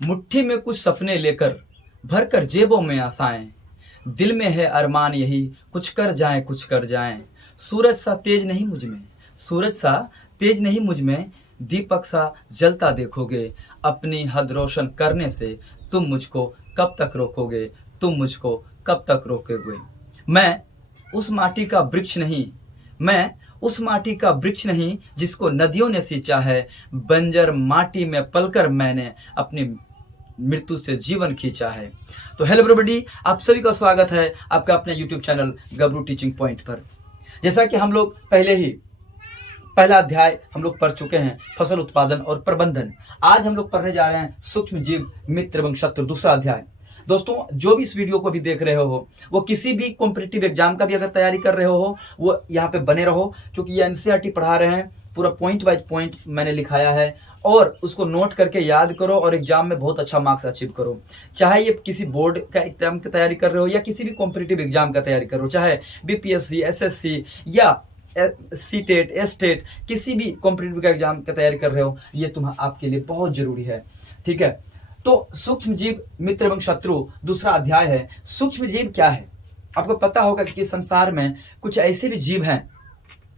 मुट्ठी में कुछ सपने लेकर भर कर जेबों में आशाएं, दिल में है अरमान यही कुछ कर जाएं कुछ कर जाएं। सूरज सा तेज नहीं मुझ में, सूरज सा तेज नहीं मुझ में, दीपक सा जलता देखोगे। अपनी हद रोशन करने से तुम मुझको कब तक रोकोगे, तुम मुझको कब तक रोकोगे। मैं उस माटी का वृक्ष नहीं, मैं उस माटी का वृक्ष नहीं जिसको नदियों ने सींचा है। बंजर माटी में पलकर मैंने अपनी मृत्यु से जीवन खींचा है। तो हेलो एवरीबॉडी, आप सभी का स्वागत है आपका अपने यूट्यूब चैनल गबरू टीचिंग पॉइंट पर। जैसा कि हम लोग पहले ही पहला अध्याय हम लोग पढ़ चुके हैं, फसल उत्पादन और प्रबंधन। आज हम लोग पढ़ने जा रहे हैं सूक्ष्म जीव मित्र एवं शत्रु, दूसरा अध्याय। दोस्तों, जो भी इस वीडियो को भी देख रहे हो, वो किसी भी कॉम्पिटिटिव एग्जाम का भी अगर तैयारी कर रहे हो, वो यहाँ पे बने रहो, क्योंकि ये एनसीईआरटी पढ़ा रहे हैं। पूरा पॉइंट वाइज पॉइंट मैंने लिखाया है और उसको नोट करके याद करो और एग्जाम में बहुत अच्छा मार्क्स अचीव करो। चाहे ये किसी बोर्ड का एग्जाम की तैयारी कर रहे हो या किसी भी कॉम्पिटिटिव एग्जाम का तैयारी कर रहे हो, चाहे बीपीएससी, एसएससी या सीटेट, एस्टेट, किसी भी कॉम्पिटिटिव का एग्जाम की तैयारी कर रहे हो, ये आपके लिए बहुत जरूरी है। ठीक है, तो सूक्ष्म जीव मित्र एवं शत्रु दूसरा अध्याय है। सूक्ष्म जीव क्या है? आपको पता होगा कि संसार में कुछ ऐसे भी जीव हैं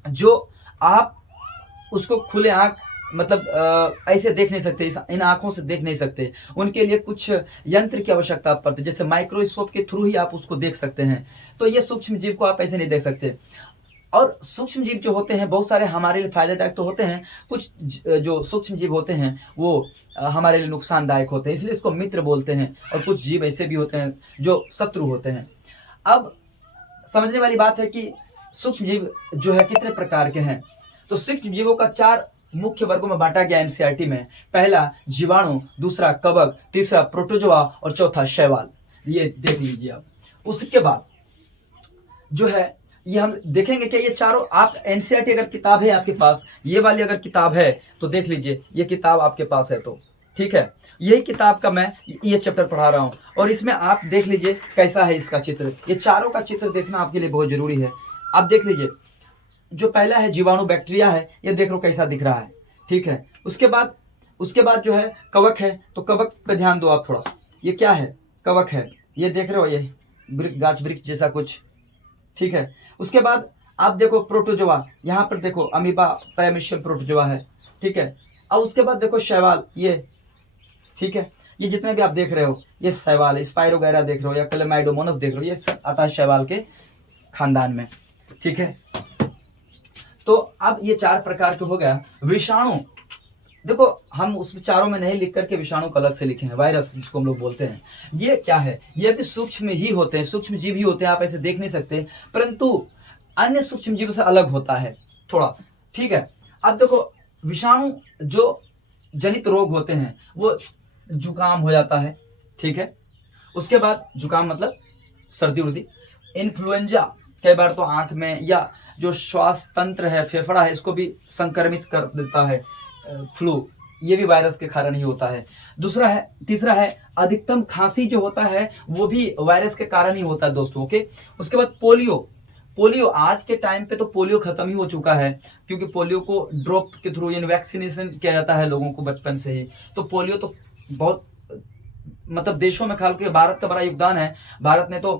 जो आप उसको खुले आंख ऐसे देख नहीं सकते, इन आंखों से देख नहीं सकते। उनके लिए कुछ यंत्र की आवश्यकता पड़ती है, जैसे माइक्रोस्कोप के थ्रू ही आप उसको देख सकते हैं। तो ये सूक्ष्म जीव को आप ऐसे नहीं देख सकते। और सूक्ष्म जीव जो होते हैं बहुत सारे हमारे लिए फायदेदायक तो होते हैं, कुछ जो सूक्ष्म जीव होते हैं वो हमारे लिए नुकसानदायक होते हैं, इसलिए इसको मित्र बोलते हैं। और कुछ जीव ऐसे भी होते हैं जो शत्रु होते हैं। अब समझने वाली बात है कि सूक्ष्म जीव जो है कितने प्रकार के हैं। तो सूक्ष्म जीवों का 4 मुख्य वर्गों में बांटा गया एनसीईआरटी में। पहला जीवाणु, दूसरा कवक, तीसरा प्रोटोजोआ और चौथा शैवाल। ये देख लीजिए आप। उसके बाद जो है ये हम देखेंगे कि ये चारों, आप एनसीईआरटी अगर किताब है आपके पास, ये वाली अगर किताब है तो देख लीजिए, ये किताब आपके पास है तो ठीक है। यही किताब का मैं ये चैप्टर पढ़ा रहा हूं और इसमें आप देख लीजिए कैसा है इसका चित्र। ये चारों का चित्र देखना आपके लिए बहुत जरूरी है। आप देख लीजिए, जो पहला है जीवाणु, बैक्टीरिया है, ये देख लो कैसा दिख रहा है। ठीक है, उसके बाद जो है कवक है, तो कवक पे ध्यान दो आप थोड़ा। ये क्या है? कवक है, ये देख रहे हो, ये गाछ वृक्ष जैसा कुछ। ठीक है, उसके बाद आप देखो प्रोटोजोआ, यहाँ पर देखो अमीबा, पैरामीशियम प्रोटोजोआ है। ठीक है, अब उसके बाद देखो शैवाल, ये ठीक है, ये जितने भी आप देख रहे हो ये शैवाल है। स्पाइरो वगैरह देख रहे हो या क्लेमाइडोमोनस देख रहे हो, ये सब आता है शैवाल के खानदान में। ठीक है, तो अब ये 4 प्रकार के हो गया। विषाणु, देखो हम उस चारों में नहीं लिख करके विषाणु को अलग से लिखे हैं, वायरस जिसको हम लोग बोलते हैं। ये क्या है? ये भी सूक्ष्म ही होते हैं, सूक्ष्म जीव ही होते हैं, आप ऐसे देख नहीं सकते, परंतु अन्य सूक्ष्म जीव से अलग होता है थोड़ा। ठीक है, अब देखो विषाणु जो जनित रोग होते हैं, वो जुकाम हो जाता है। ठीक है, उसके बाद जुकाम मतलब सर्दी उर्दी, इन्फ्लुएंजा, कई बार तो आंख में या जो श्वास तंत्र है, फेफड़ा है, इसको भी संक्रमित कर देता है। फ्लू, ये भी वायरस के कारण ही होता है। तीसरा है अधिकतम खांसी जो होता है वो भी वायरस के कारण ही होता है दोस्तों। ओके, उसके बाद पोलियो आज के टाइम पे तो पोलियो खत्म ही हो चुका है, क्योंकि पोलियो को ड्रॉप के थ्रू वैक्सीनेशन किया जाता है लोगों को बचपन से ही। तो पोलियो तो बहुत देशों में, खाल के भारत का बड़ा योगदान है। भारत ने तो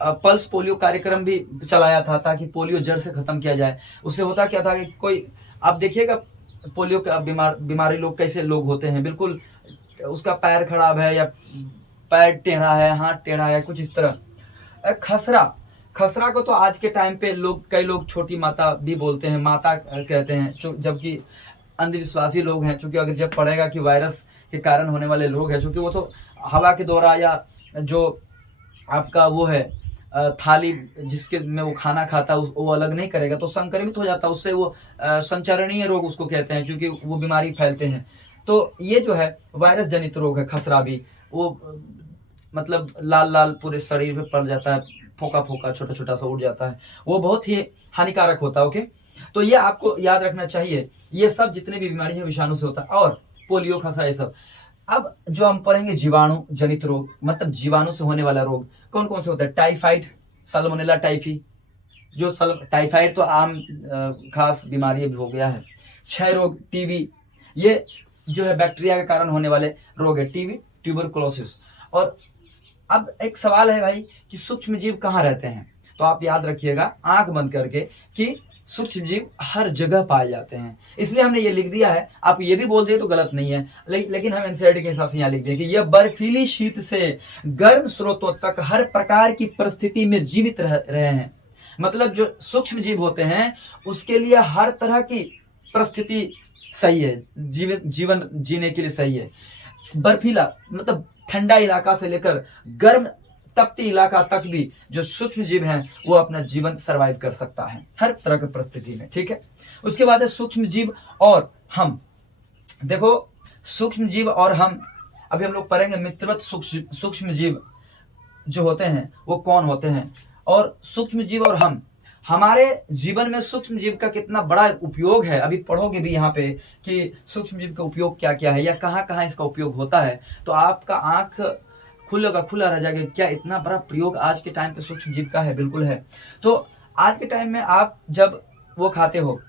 पल्स पोलियो कार्यक्रम भी चलाया था ताकि पोलियो जड़ से खत्म किया जाए। उससे होता क्या था कि कोई, आप देखिएगा पोलियो का बीमारी लोग कैसे लोग होते हैं, बिल्कुल उसका पैर खराब है या पैर टेढ़ा है, हाथ टेढ़ा है, कुछ इस तरह। खसरा को तो आज के टाइम पे कई लोग छोटी माता भी बोलते हैं, माता कहते हैं, जबकि अंधविश्वासी लोग हैं। चूंकि अगर जब पड़ेगा कि वायरस के कारण होने वाले लोग हैं, चूंकि वो तो हवा के द्वारा या जो आपका वो है थाली जिसके में वो खाना खाता है वो अलग नहीं करेगा तो संक्रमित हो जाता है, उससे वो संचरणीय रोग उसको कहते हैं, क्योंकि वो बीमारी फैलते हैं। तो ये जो है वायरस जनित रोग है। खसरा भी वो लाल लाल पूरे शरीर पे पड़ जाता है, फोका फोका छोटा छोटा सा उड़ जाता है, वो बहुत ही हानिकारक होता है। ओके, तो ये आपको याद रखना चाहिए। ये सब जितने भी बीमारी है विषाणु से होता है, और पोलियो, खसरा, ये सब। अब जो हम पढ़ेंगे जीवाणु जनित रोग, जीवाणु से होने वाला रोग कौन कौन से होता है? टाइफाइड, सल्मोनेला टाइफी, जो टाइफाइड तो आम खास बीमारी हो गया है। क्षय रोग, टीबी, ये जो है बैक्टीरिया के कारण होने वाले रोग है, टीबी, ट्यूबरकुलोसिस। और अब एक सवाल है भाई कि सूक्ष्म जीव कहाँ रहते हैं, तो आप याद रखिएगा आंख बंद करके कि सूक्ष्म जीव हर जगह पाए जाते हैं। इसलिए हमने ये लिख दिया है, आप ये भी बोल दिए तो गलत नहीं है, लेकिन हम एनसीईआरटी के हिसाब से यहाँ लिख दिए कि यह बर्फीली शीत से गर्म स्रोतों तक हर प्रकार की परिस्थिति में जीवित रहे हैं। मतलब जो सूक्ष्म जीव होते हैं उसके लिए हर तरह की परिस्थिति सही है, जीवन जीने के लिए सही है। बर्फीला मतलब ठंडा इलाका से लेकर गर्म तपती इलाका तक भी जो सूक्ष्म जीव हैं वो अपना जीवन सरवाइव कर सकता है हर तरह की परिस्थिति में, ठीक है। उसके बाद है सूक्ष्म जीव और हम। देखो सूक्ष्म जीव और हम, अभी हम लोग पढ़ेंगे मित्रवत सूक्ष्म जीव जो होते हैं वो कौन होते हैं, और सूक्ष्म जीव और हम, हमारे जीवन में सूक्ष्म जीव का कितना बड़ा उपयोग है। अभी पढ़ोगे भी यहाँ पे कि सूक्ष्म जीव का उपयोग क्या क्या है या कहाँ कहाँ इसका उपयोग होता है, तो आपका आंख खुला रह जाएगा, क्या इतना बड़ा प्रयोग आज के टाइम पे सूक्ष्म जीव का है। बिल्कुल है। तो आज के टाइम में आप जब वो खाते हो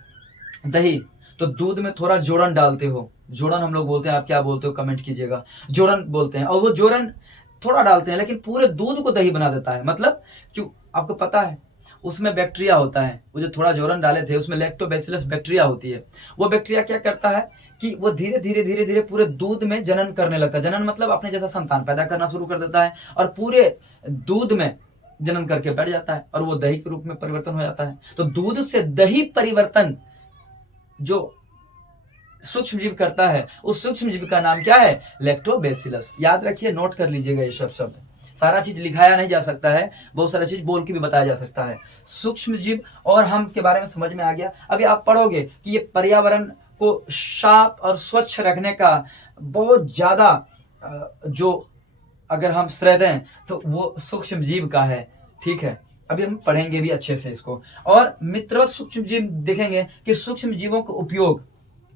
दही, तो दूध में थोड़ा जोड़न डालते हो, जोड़न हम लोग बोलते हैं, आप क्या बोलते हो कमेंट कीजिएगा, जोड़न बोलते हैं, और वो जोड़न थोड़ा डालते हैं लेकिन पूरे दूध को दही बना देता है। मतलब क्यों, आपको पता है उसमें बैक्टीरिया होता है, वो जो थोड़ा जोड़न डाले थे उसमें लैक्टोबैसिलस बैक्टीरिया होती है। वो बैक्टीरिया क्या करता है कि वो धीरे धीरे पूरे दूध में जनन करने लगता है। जनन मतलब अपने जैसा संतान पैदा करना शुरू कर देता है और पूरे दूध में जनन करके बैठ जाता है और वो दही के रूप में परिवर्तन हो जाता है। तो दूध से दही परिवर्तन जो सूक्ष्म जीव करता है, उस सूक्ष्म जीव का नाम क्या है, लैक्टोबैसिलस। याद रखिए, नोट कर लीजिएगा ये सब शब्द। सारा चीज लिखाया नहीं जा सकता है, बहुत सारा चीज बोल के भी बताया जा सकता है। सूक्ष्म जीव और हम के बारे में समझ में आ गया। अभी आप पढ़ोगे कि ये पर्यावरण को साफ और स्वच्छ रखने का बहुत ज्यादा जो अगर हम श्रेय दें तो वो सूक्ष्म जीव का है, ठीक है। अभी हम पढ़ेंगे भी अच्छे से इसको। और मित्रवत सूक्ष्म जीव देखेंगे कि सूक्ष्म जीवों का उपयोग,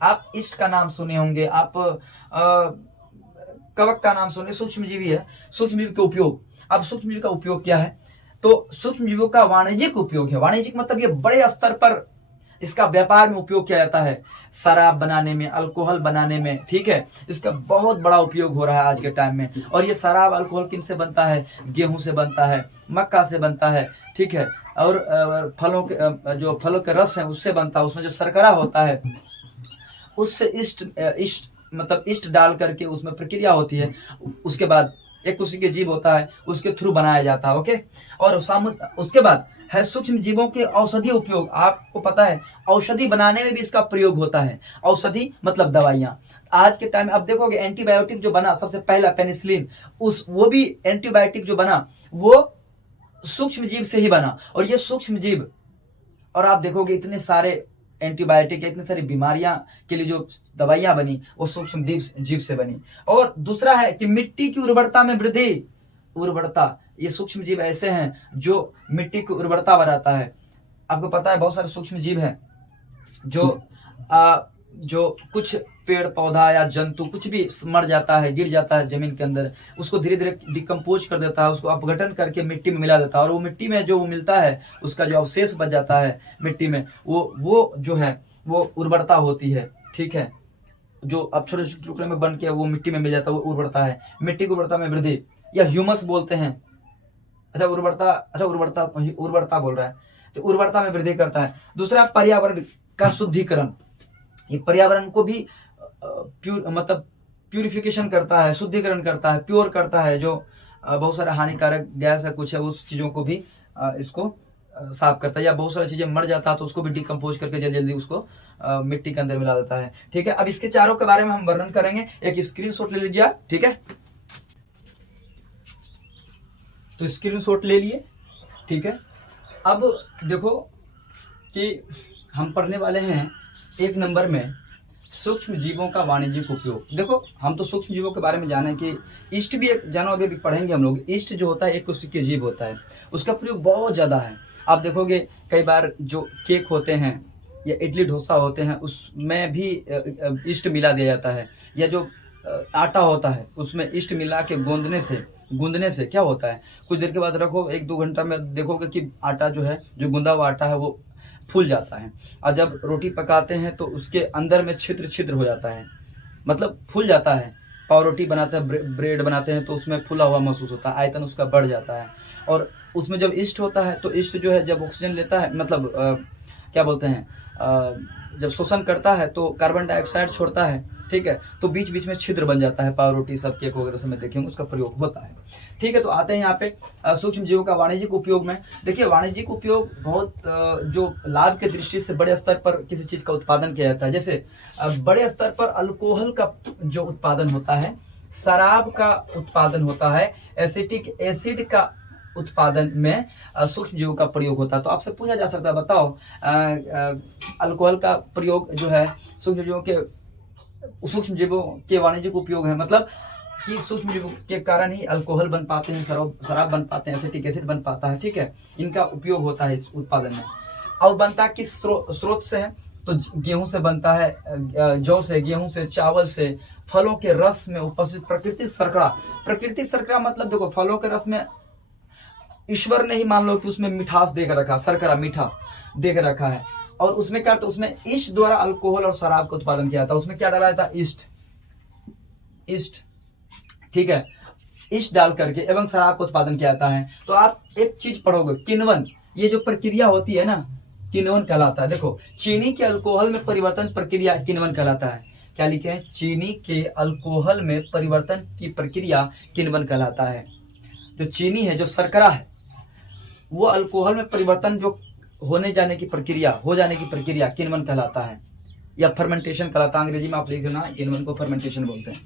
आप ईस्ट का नाम सुने होंगे, आप कवक का नाम सुने, सूक्ष्म जीवी है। सूक्ष्म जीव का उपयोग, अब सूक्ष्म जीव का उपयोग क्या है, तो सूक्ष्म जीवों का वाणिज्यिक उपयोग है। वाणिज्यिक मतलब ये बड़े स्तर पर इसका व्यापार में उपयोग किया जाता है, शराब बनाने में, अल्कोहल बनाने में, ठीक है। इसका बहुत बड़ा उपयोग हो रहा है आज के टाइम में। और ये शराब अल्कोहल किन से बनता है, गेहूं से बनता है, मक्का से बनता है, ठीक है। और फलों के जो फलों के रस है उससे बनता है, उसमें जो शर्करा होता है उससे इष्ट डाल करके उसमें प्रक्रिया होती है। उसके बाद एक उसी के जीव होता है, उसके थ्रू बनाया जाता है, ओके। और उसके बाद है सूक्ष्म जीवों के औषधीय उपयोग। आपको पता है औषधि बनाने में भी इसका प्रयोग होता है। औषधि मतलब दवाइयां। आज के टाइम में अब देखोगे एंटीबायोटिक जो बना सबसे पहला पेनिसिलिन, वो भी एंटीबायोटिक जो बना वो सूक्ष्म जीव से ही बना। और ये सूक्ष्म जीव, और आप देखोगे इतने सारे एंटीबायोटिक, इतनी सारी बीमारियां के लिए जो दवाइयां बनी वो सूक्ष्म जीव से बनी। और दूसरा है कि मिट्टी की उर्वरता में वृद्धि। उर्वरता, ये सूक्ष्म जीव ऐसे हैं जो मिट्टी की उर्वरता बढ़ाता है। आपको पता है बहुत सारे सूक्ष्म जीव हैं जो कुछ पेड़ पौधा या जंतु कुछ भी मर जाता है, गिर जाता है जमीन के अंदर, उसको धीरे धीरे डिकम्पोज कर देता है, उसको अपघटन करके मिट्टी में मिला देता है। और वो मिट्टी में जो मिलता है, उसका जो अवशेष बच जाता है मिट्टी में, वो जो है वो उर्वरता होती है, ठीक है। जो अब छोटे छोटे टुकड़े में बन के वो मिट्टी में मिल जाता है, वो उर्वरता है। मिट्टी की उर्वरता में वृद्धि या ह्यूमस बोलते हैं। उर्वरता बोल रहा है, तो उर्वरता में वृद्धि करता है। दूसरा पर्यावरण का शुद्धिकरण, ये पर्यावरण को भी प्यूरिफिकेशन करता है, शुद्धिकरण करता है, प्योर करता है। जो बहुत सारा हानिकारक गैस है कुछ है, उस चीजों को भी इसको साफ करता है। या बहुत सारी चीजें मर जाता है तो उसको भी डिकम्पोज करके जल्दी जल्दी उसको मिट्टी के अंदर मिला देता है, ठीक है। अब इसके चारों के बारे में हम वर्णन करेंगे। एक स्क्रीनशॉट ले लीजिए आप, ठीक है। तो स्क्रीनशॉट ले लिए, ठीक है। अब देखो कि हम पढ़ने वाले हैं एक नंबर में सूक्ष्म जीवों का वाणिज्यिक उपयोग। देखो हम तो सूक्ष्म जीवों के बारे में जाने कि ईस्ट भी एक जानो, अभी पढ़ेंगे हम लोग। ईस्ट जो होता है एक उसी के जीव होता है, उसका प्रयोग बहुत ज्यादा है। आप देखोगे कई बार जो केक होते हैं या इडली डोसा होते हैं उसमें भी ईस्ट मिला दिया जाता है। या जो आटा होता है उसमें ईस्ट मिला के गूंदने से क्या होता है, कुछ देर के बाद रखो, 1-2 घंटा में देखोगे कि आटा जो है, जो गूंदा हुआ आटा है वो फूल जाता है। और जब रोटी पकाते हैं तो उसके अंदर में छिद्र हो जाता है, मतलब फूल जाता है। पावरोटी बनाते हैं, ब्रेड बनाते हैं तो उसमें फूला हुआ महसूस होता है, आयतन उसका बढ़ जाता है। और उसमें जब ईस्ट होता है तो ईस्ट जो है जब ऑक्सीजन लेता है, मतलब क्या बोलते हैं, जब शोषण करता है तो कार्बन डाइऑक्साइड छोड़ता है, ठीक है। तो बीच बीच में छिद्र बन जाता है, पावरोटी सब केक वगैरह से में देखेंगे उसका प्रयोग होता है, ठीक है। तो आते हैं यहाँ पे सूक्ष्म जीवों का वाणिज्यिक उपयोग में। देखिए वाणिज्यिक उपयोग बहुत जो लाभ के दृष्टि से बड़े स्तर पर किसी चीज का उत्पादन किया जाता है। जैसे बड़े स्तर पर अल्कोहल का जो उत्पादन होता है, शराब का उत्पादन होता है, एसिटिक एसिड का उत्पादन में सूक्ष्म जीवों का प्रयोग होता है। तो आपसे पूछा जा सकता है, बताओ अल्कोहल का प्रयोग जो है सूक्ष्म जीवों के वाणिज्यिक उपयोग है, मतलब कि सूक्ष्म जीवों के कारण ही अल्कोहल बन पाते हैं, शराब बन पाते हैं, एसिटिक एसिड बन पाता है, ठीक है। इनका उपयोग होता है इस उत्पादन में। और बनता किस स्रोत से है, तो गेहूं से बनता है, जौ से, गेहूं से, चावल से, फलों के रस में उपस्थित प्राकृतिक शर्करा। प्राकृतिक शर्करा मतलब देखो फलों के रस में ईश्वर ने ही मान लो कि उसमें मिठास देकर रखा, शर्करा मीठा देकर रखा है, और उसमें क्या, तो उसमें ईस्ट द्वारा अल्कोहल और शराब का उत्पादन किया था। उसमें क्या डाला था, ईस्ट, ठीक है, ईस्ट डाल करके एवं शराब का उत्पादन किया जाता है। तो आप एक चीज पढ़ोगे, किण्वन, ये जो प्रक्रिया होती है ना, किण्वन कहलाता है। देखो चीनी के अल्कोहल में परिवर्तन प्रक्रिया किण्वन कहलाता है। क्या लिखे हैं, चीनी के अल्कोहल में परिवर्तन की प्रक्रिया किण्वन कहलाता है। जो चीनी है, जो शर्करा है, वो अल्कोहल में परिवर्तन जो हो जाने की प्रक्रिया किण्वन कहलाता है, या फर्मेंटेशन कहलाता है। अंग्रेजी में आप लिख देना, किण्वन को फर्मेंटेशन बोलते हैं।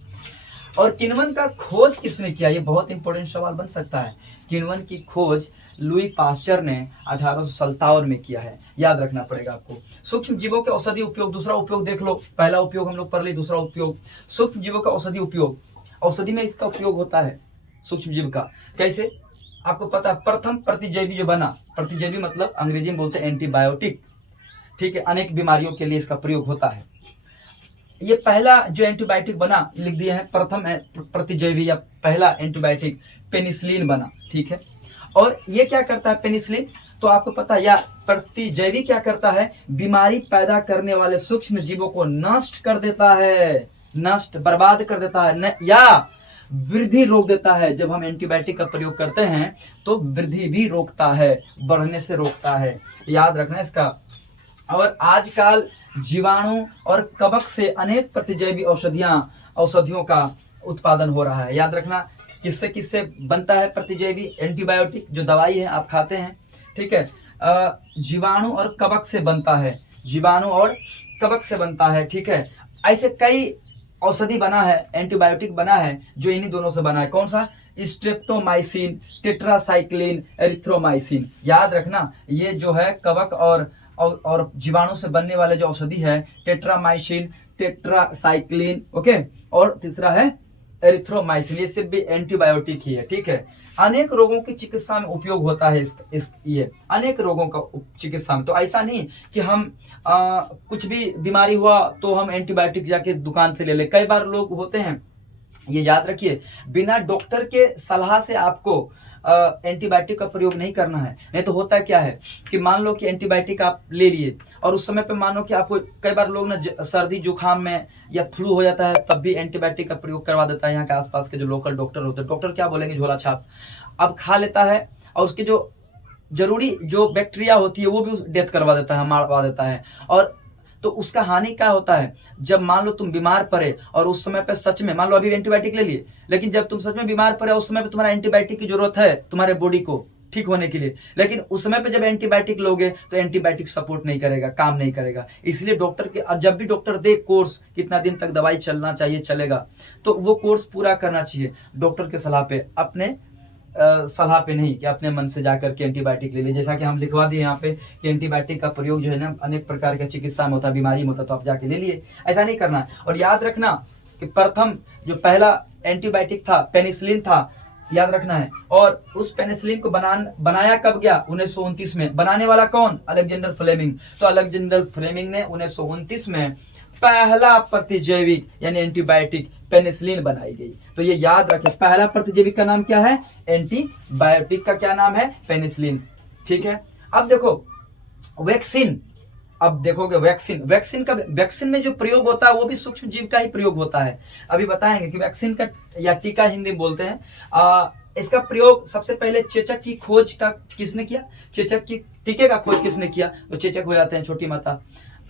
और किण्वन का खोज किसने किया, ये बहुत इंपॉर्टेंट सवाल बन सकता है। किण्वन की खोज लुई पास्चर ने 1857 में किया है, याद रखना पड़ेगा आपको। सूक्ष्म जीवों के औषधि उपयोग, दूसरा उपयोग देख लो। पहला उपयोग हम लोग पढ़ ली, दूसरा उपयोग सूक्ष्म जीवों का औषधि उपयोग। औषधि में इसका उपयोग होता है सूक्ष्म जीव का। कैसे, आपको पता है, प्रथम प्रतिजैवी जो बना, प्रतिजैवी मतलब अंग्रेजी में बोलते हैं एंटीबायोटिक, ठीक है, अनेक बीमारियों के लिए इसका प्रयोग होता है। ये पहला जो एंटीबायोटिक बना, लिख दिए हैं, प्रथम प्रतिजैवी या पहला एंटीबायोटिक पेनिसिलिन बना, ठीक है। और ये क्या करता है पेनिसिलिन, तो आपको पता है, या प्रतिजैवी क्या करता है, बीमारी पैदा करने वाले सूक्ष्म जीवों को नष्ट कर देता है, नष्ट बर्बाद कर देता है, या वृद्धि रोक देता है। जब हम एंटीबायोटिक का प्रयोग करते हैं तो वृद्धि भी रोकता है, बढ़ने से रोकता है, याद रखना इसका। और आजकल जीवाणु और कवक से अनेक प्रतिजैवी औषधियों का उत्पादन हो रहा है, याद रखना। किससे किससे बनता है प्रतिजैवी एंटीबायोटिक, जो दवाई है आप खाते हैं, ठीक है, जीवाणु और कवक से बनता है, जीवाणु और कवक से बनता है, ठीक है। ऐसे कई औषधि बना है, एंटीबायोटिक बना है जो इन्हीं दोनों से बना है। कौन सा, स्ट्रेप्टोमाइसिन, टेट्रासाइक्लिन, एरिथ्रोमाइसिन, याद रखना। ये जो है कवक और जीवाणु से बनने वाले जो औषधि है, टेट्रामाइसिन, टेट्रासाइक्लिन, ओके, और तीसरा है एरिथ्रोमाइसिन, ये सिर्फ भी एंटीबायोटिक ही है, ठीक है। अनेक रोगों की चिकित्सा में उपयोग होता है ये अनेक रोगों का चिकित्सा में। तो ऐसा नहीं कि हम कुछ भी बीमारी हुआ तो हम एंटीबायोटिक जाके दुकान से ले ले। कई बार लोग होते हैं, ये याद रखिए, बिना डॉक्टर के सलाह से आपको एंटीबायोटिक का प्रयोग नहीं करना है। नहीं तो होता क्या है कि मान लो कि एंटीबायोटिक आप ले लिए और उस समय पे मान लो कि आपको, कई बार लोग ना सर्दी जुकाम में या फ्लू हो जाता है तब भी एंटीबायोटिक का प्रयोग करवा देता है। यहाँ के आसपास के जो लोकल डॉक्टर होते हैं, डॉक्टर क्या बोलेंगे, झोला छाप, अब खा लेता है और उसके जो जरूरी जो बैक्टीरिया होती है वो भी डेथ करवा देता है, मारवा देता है। और तो उसका हानि क्या होता है, जब मान लो तुम बीमार पड़े और उस समय पे सच में, मान लो अभी एंटीबायोटिक ले लिए, लेकिन जब तुम सच में बीमार पड़े उस समय पे तुम्हारा एंटीबायोटिक की जरूरत है तुम्हारे बॉडी को ठीक होने के लिए, लेकिन उस समय पे जब एंटीबायोटिक लोगे तो एंटीबायोटिक सपोर्ट नहीं करेगा, काम नहीं करेगा। इसलिए डॉक्टर के, जब भी डॉक्टर दे कोर्स, कितना दिन तक दवाई चलना चाहिए, चलेगा, तो वो कोर्स पूरा करना चाहिए डॉक्टर के सलाह पे, अपने सलाह पे नहीं कि अपने मन से जाकर के एंटीबायोटिक ले ले। जैसा कि हम लिखवा दिए यहाँ पे कि एंटीबायोटिक का प्रयोग जो है ना अनेक प्रकार के चिकित्सा में होता है, बीमारी में होता है, तो आप जाके ले लिए, ऐसा नहीं करना है। और याद रखना कि प्रथम जो पहला एंटीबायोटिक था पेनिसिलिन था, याद रखना है। और उस पेनिसिलिन को बनाया कब गया, 1929 में। बनाने वाला कौन, अलेक्जेंडर फ्लेमिंग। तो अलेक्जेंडर फ्लेमिंग ने 1929 में पहला प्रतिजैविक यानी एंटीबायोटिक पेनिसिलिन बनाई गई। तो ये याद रखें, पहला प्रतिजैविक का नाम क्या है, एंटीबायोटिक का क्या नाम है, पेनिसिलिन, ठीक है। अब देखो वैक्सीन, अब देखोगे वैक्सीन में जो प्रयोग होता है वो भी सूक्ष्म जीव का ही प्रयोग होता है। अभी बताएंगे कि वैक्सीन का या टीका हिंदी में बोलते हैं। इसका प्रयोग सबसे पहले चेचक की खोज का किसने किया? चेचक की टीके का खोज किसने किया? तो चेचक हो जाते हैं छोटी माता।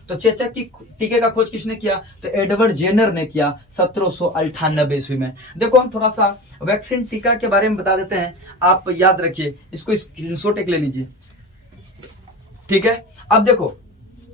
तो चेचक की टीके का खोज किसने किया? तो एडवर्ड जेनर ने किया 1798 ईस्वी में। देखो हम थोड़ा सा वैक्सीन टीका के बारे में बता देते हैं, आप याद रखिए, इसको स्क्रीनशॉट एक ले लीजिए, ठीक है। अब देखो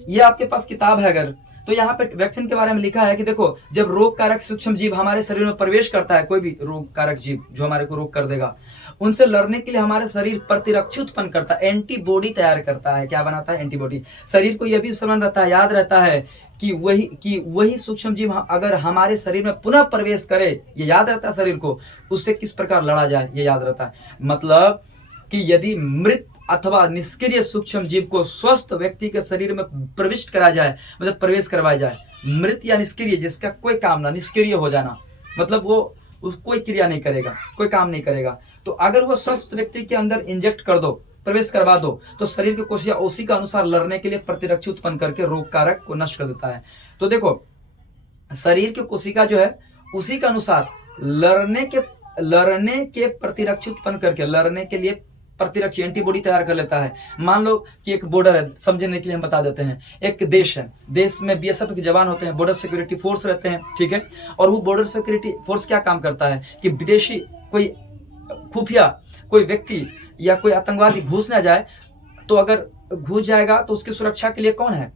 ये आपके पास किताब है अगर, तो यहाँ पे वैक्सीन के बारे में लिखा है कि देखो जब रोग कारक सूक्ष्म जीव हमारे शरीर में प्रवेश करता है, कोई भी रोग कारक जीव जो हमारे को रोग कर देगा, उनसे लड़ने के लिए हमारे शरीर प्रतिरक्षा उत्पन्न करता है, एंटीबॉडी तैयार करता है। क्या बनाता है? एंटीबॉडी। शरीर को यह भी स्मरण रहता है, याद रहता है कि वही सूक्ष्म जीव अगर हमारे शरीर में पुनः प्रवेश करे, ये याद रहता है शरीर को, उससे किस प्रकार लड़ा जाए ये याद रहता है। मतलब कि यदि मृत अथवा निष्क्रिय सूक्ष्म जीव को स्वस्थ व्यक्ति के शरीर में प्रविष्ट करा जाए, मतलब प्रवेश करवाया जाए, मृत या निष्क्रिय जिसका कोई काम ना, निष्क्रिय हो जाना मतलब वो कोई क्रिया नहीं करेगा, कोई काम नहीं करेगा, तो अगर वो स्वस्थ व्यक्ति के अंदर इंजेक्ट कर दो, प्रवेश करवा दो, तो शरीर की कोशिका उसी के अनुसार लड़ने के लिए प्रतिरक्षा उत्पन्न करके रोग कारक को नष्ट कर देता है। तो देखो शरीर की कोशिका जो है उसी के अनुसार लड़ने के प्रतिरक्षा उत्पन्न करके लड़ने के लिए प्रतिरक्षा एंटीबॉडी तैयार कर लेता है। मान लो कि एक बॉर्डर है, समझने के लिए हम बता देते हैं, एक देश है, देश में बीएसएफ के जवान होते हैं, बॉर्डर सिक्योरिटी फोर्स रहते हैं, ठीक है। और वो बॉर्डर सिक्योरिटी फोर्स क्या काम करता है कि विदेशी कोई खुफिया कोई व्यक्ति या कोई आतंकवादी घुस ना जाए, तो अगर घुस जाएगा तो उसकी सुरक्षा के लिए कौन है?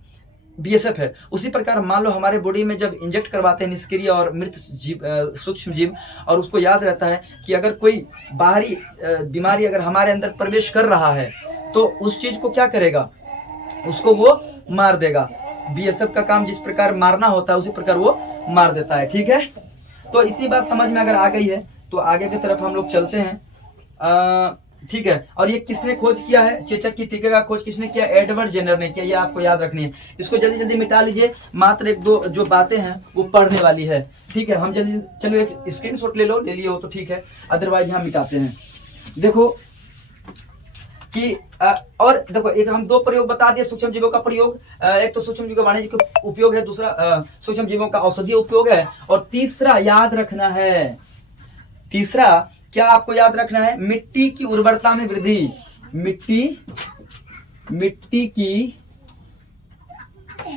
बीएसएफ है। उसी प्रकार मान लो हमारे बॉडी में जब इंजेक्ट करवाते हैं निष्क्रिय और मृत जीव सूक्ष्म जीव, और उसको याद रहता है कि अगर कोई बाहरी बीमारी अगर हमारे अंदर प्रवेश कर रहा है तो उस चीज को क्या करेगा? उसको वो मार देगा। बीएसएफ का काम जिस प्रकार मारना होता है उसी प्रकार वो मार देता है, ठीक है। तो इतनी बात समझ में अगर आ गई है तो आगे की तरफ हम लोग चलते हैं, ठीक है। और ये किसने खोज किया है? चेचक की टीके का खोज किसने किया? एडवर्ड जेनर ने किया। ये आपको याद रखनी है, इसको जल्दी जल्दी मिटा लीजिए, मात्र एक दो जो बातें हैं वो पढ़ने वाली है, ठीक है। हम जल्दी चलो एक स्क्रीनशॉट ले लिए हो तो ठीक है, अदरवाइज हम मिटाते हैं। देखो कि और देखो एक हम दो प्रयोग बता दिए सूक्ष्म जीवों का प्रयोग, एक तो सूक्ष्म जीवों का वाणिज्यिक उपयोग है, दूसरा सूक्ष्म जीवों का औषधीय उपयोग है, और तीसरा याद रखना है, तीसरा क्या आपको याद रखना है? मिट्टी की उर्वरता में वृद्धि। मिट्टी की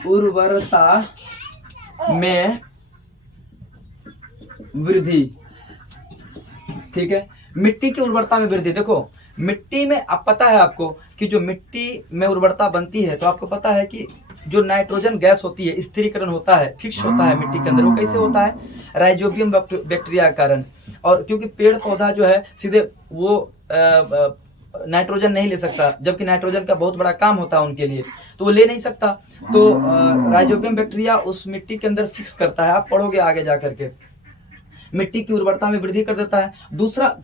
उर्वरता में वृद्धि, ठीक है। मिट्टी की उर्वरता में वृद्धि। देखो मिट्टी में अब पता है आपको कि जो मिट्टी में उर्वरता बनती है, तो आपको पता है कि जो नाइट्रोजन गैस होती है, स्थिरीकरण होता है, फिक्स होता है मिट्टी के अंदर। वो कैसे होता है? राइजोबियम बैक्टीरिया के कारण। और क्योंकि पेड़ पौधा जो है सीधे वो नाइट्रोजन नहीं ले सकता, जबकि नाइट्रोजन का बहुत बड़ा काम होता है उनके लिए, तो वो ले नहीं सकता, तो राइजोबियम बैक्टीरिया उस मिट्टी के अंदर फिक्स करता है। आप पढ़ोगे आगे जाकर के, मिट्टी की उर्वरता में वृद्धि कर देता है।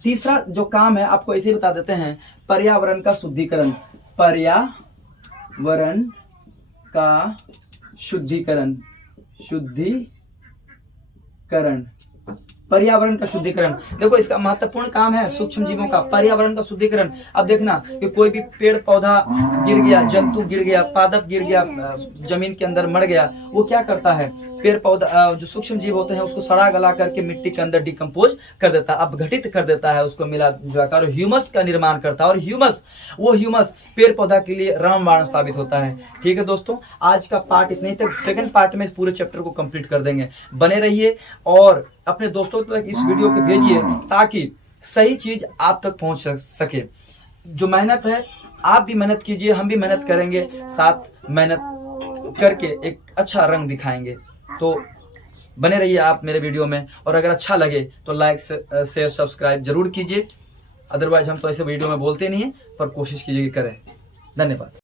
तीसरा जो काम है आपको ऐसे बता देते हैं, पर्यावरण का शुद्धिकरण। पर्यावरण का शुद्धिकरण, पर्यावरण का शुद्धिकरण। देखो इसका महत्वपूर्ण काम है सूक्ष्म जीवों का, पर्यावरण का शुद्धिकरण। अब देखना कि कोई भी पेड़ पौधा गिर गया, जंतु गिर गया, पादप गिर गया, जमीन के अंदर मर गया, वो क्या करता है? पेड़ पौधा जो सूक्ष्म जीव होते हैं उसको सड़ा गला करके मिट्टी के अंदर डिकम्पोज कर देता है, अपघटित कर देता है, उसको मिला जुलाकर ह्यूमस का निर्माण करता है। और वो ह्यूमस पेड़ पौधा के लिए रामबाण साबित होता है। ठीक है दोस्तों, आज का पार्ट इतने ही तक। सेकंड पार्ट में पूरे चैप्टर को कंप्लीट कर देंगे। बने रहिए और अपने दोस्तों तक इस वीडियो को भेजिए ताकि सही चीज आप तक पहुंच सके। जो मेहनत है आप भी मेहनत कीजिए, हम भी मेहनत करेंगे, साथ मेहनत करके एक अच्छा रंग दिखाएंगे। तो बने रहिए आप मेरे वीडियो में, और अगर अच्छा लगे तो लाइक शेयर सब्सक्राइब जरूर कीजिए। अदरवाइज हम तो ऐसे वीडियो में बोलते नहीं है, पर कोशिश कीजिए कि करें। धन्यवाद।